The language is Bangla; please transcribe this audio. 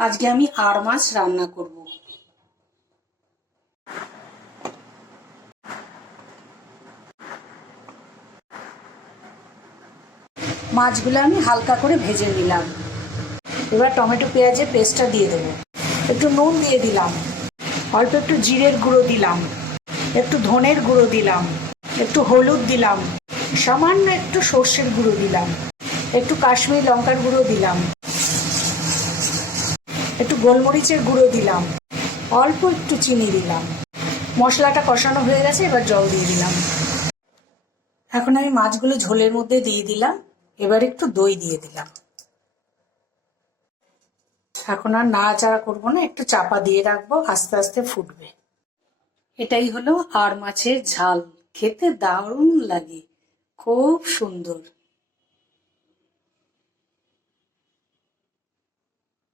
আজকে আমি আর মাছ রান্না করব। মাছগুলো আমি হালকা করে ভেজে নিলাম। এবার টমেটো পেঁয়াজের পেস্টটা দিয়ে দেবো। একটু নুন দিয়ে দিলাম, অল্প একটু জিরের গুঁড়ো দিলাম, একটু ধনের গুঁড়ো দিলাম, একটু হলুদ দিলাম, সামান্য একটু সর্ষের গুঁড়ো দিলাম, একটু কাশ্মীরি লঙ্কার গুঁড়ো দিলাম, একটু গোলমরিচের গুঁড়ো দিলাম, অল্প একটু চিনি দিলাম। মশলাটা কষানো হয়ে গেছে, এবার জল দিয়ে দিলাম। এখন আমি মাছগুলো ঝোলের মধ্যে দিয়ে দিলাম। এবার একটু দই দিয়ে দিলাম। এখন আর নাড়াচাড়া করবো না, একটু চাপা দিয়ে রাখবো, আস্তে আস্তে ফুটবে। এটাই হলো আর মাছের ঝাল। খেতে দারুণ লাগে, খুব সুন্দর।